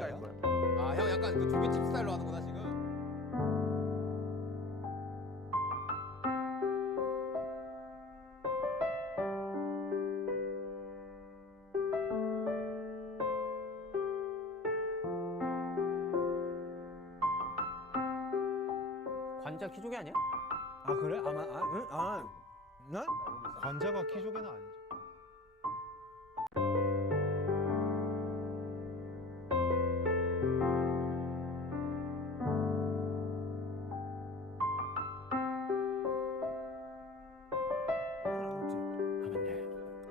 색깔 거야. 아, 형 약간 그 조개찜 스타일로 하는구나 지금. 관자 키조개 아니야? 아 그래? 아마 응? 난? 관자가 키조개는 아니죠.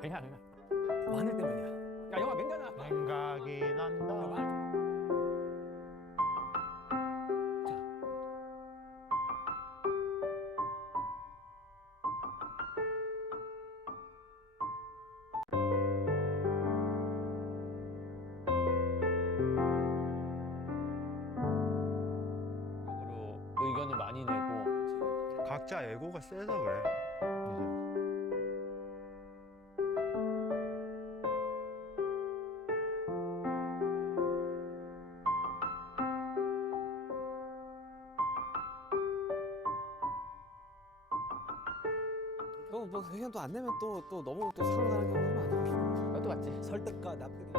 그냥. 마늘 때문이야. 야 영화 맹가나. 생각이 난다. 의견을 많이 내고. 각자 에고가 세서 그래. 이제. 뭐 의견 또 안 내면 또 너무 또 상을 가는 경우도 많아. 그것도 맞지. 설득과 납득이.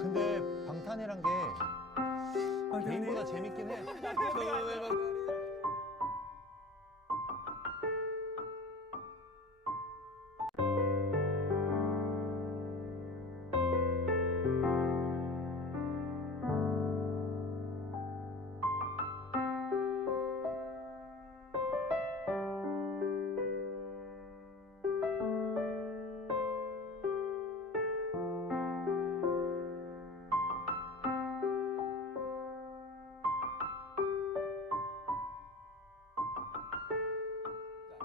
근데 방탄이란 게 개인보다 재밌긴 해.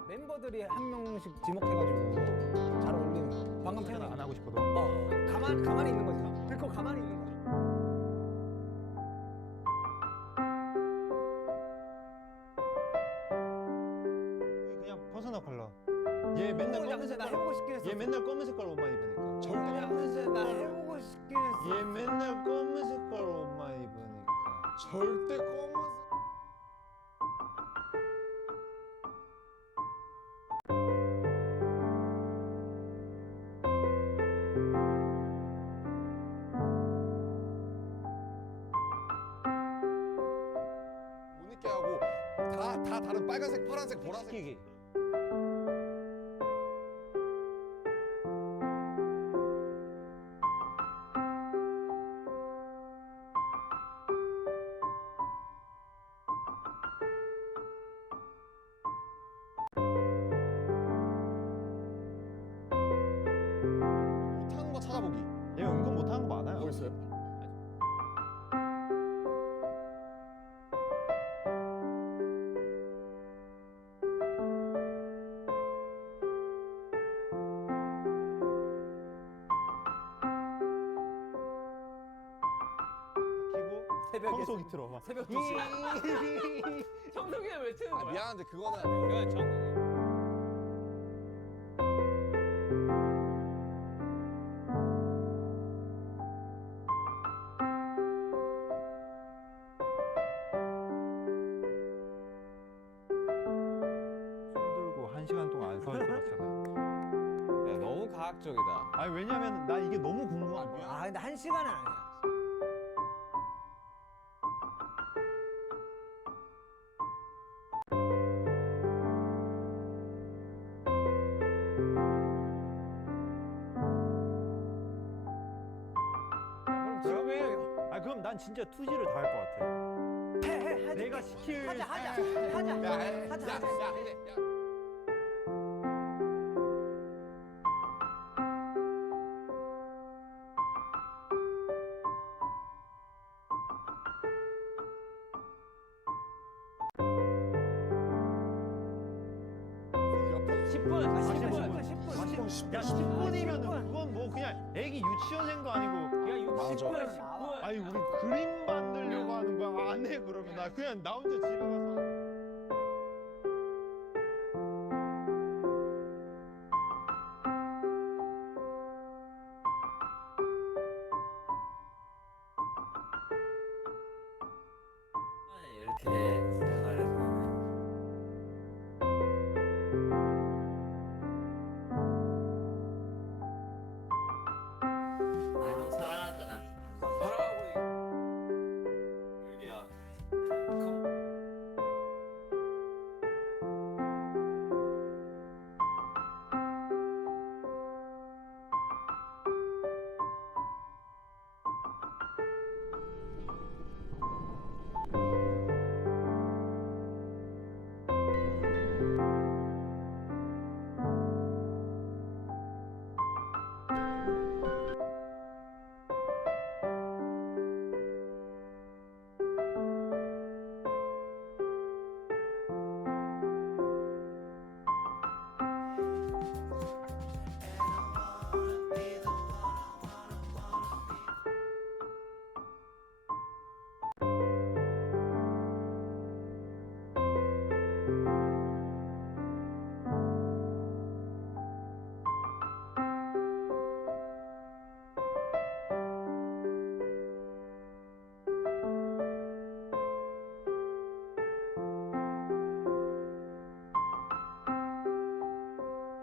멤버들이 한 명씩 지목해가지고 잘 어울리는 거. 방금 태연이 안 하고 싶어도. 가만히 있는 거지. 그리고 가만히 있는 거지. 그냥 퍼스널 컬러. 얘 맨날 검은색. 나 해보고 싶긴 했어. 얘 맨날 검은 색깔 옷만 입으니까. 절대 나 해보고 싶긴 했어. 얘 맨날 검은 색깔 옷만 입으니까. 절대 검은색. 못 입게 하고 다 다른 빨간색, 파란색, 보라색. 시키기. 못하는 거 찾아보기. 얘 은근 못하는 거 많아요. 뭐 있어요? 키고 새벽에 청소기 틀어. 막. 새벽 2시에. 청소기를 왜 트는 아, 거야? 미안한데 그거는 그건 정. 손 들고 1시간 동안 안 서 있을 것 같잖아. 야, 너무 과학적이다. 아니 왜냐면 나 이게 너무 궁금한 거야. 아 근데 1시간은 아니야. 그럼 지금 해. 아 그럼 난 진짜 투지를 다 할 것 같아. 해 하자. 내가 시킬. 하자. 야, 근데 야. 야 10분이면은 그건 뭐 그냥 애기 유치원생도 아니고. 야 60분 맞아. 10분. 아니 우리 그림 나 그냥 나 혼자 집에 가서. 이렇게 생활을 너무 사랑하잖아. 여기야.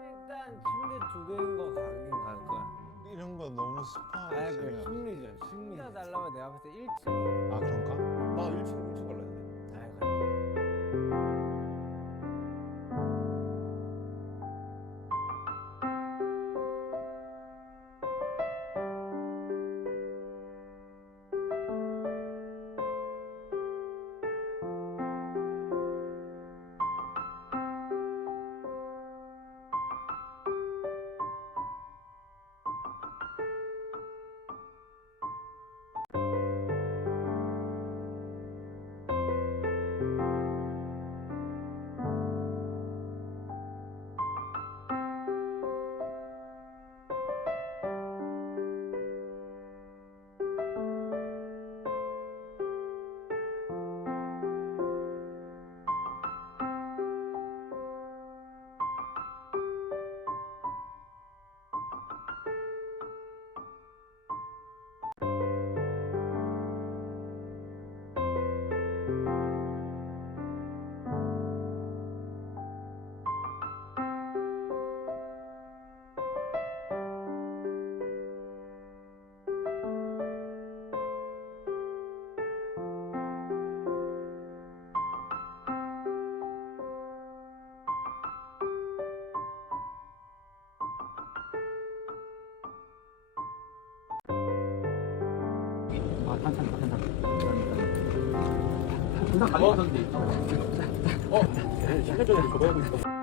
일단 침대 두 개인 거 가긴 갈 거야. 이런 거 너무 습하고. 아니 그 심리전 심리. 혼자 달라면 내가 봤을 때 1층. 아 그런가? 나 1층 갈라 했는데. 아이 가. 어? 잠깐 전에 그거 하고 있어.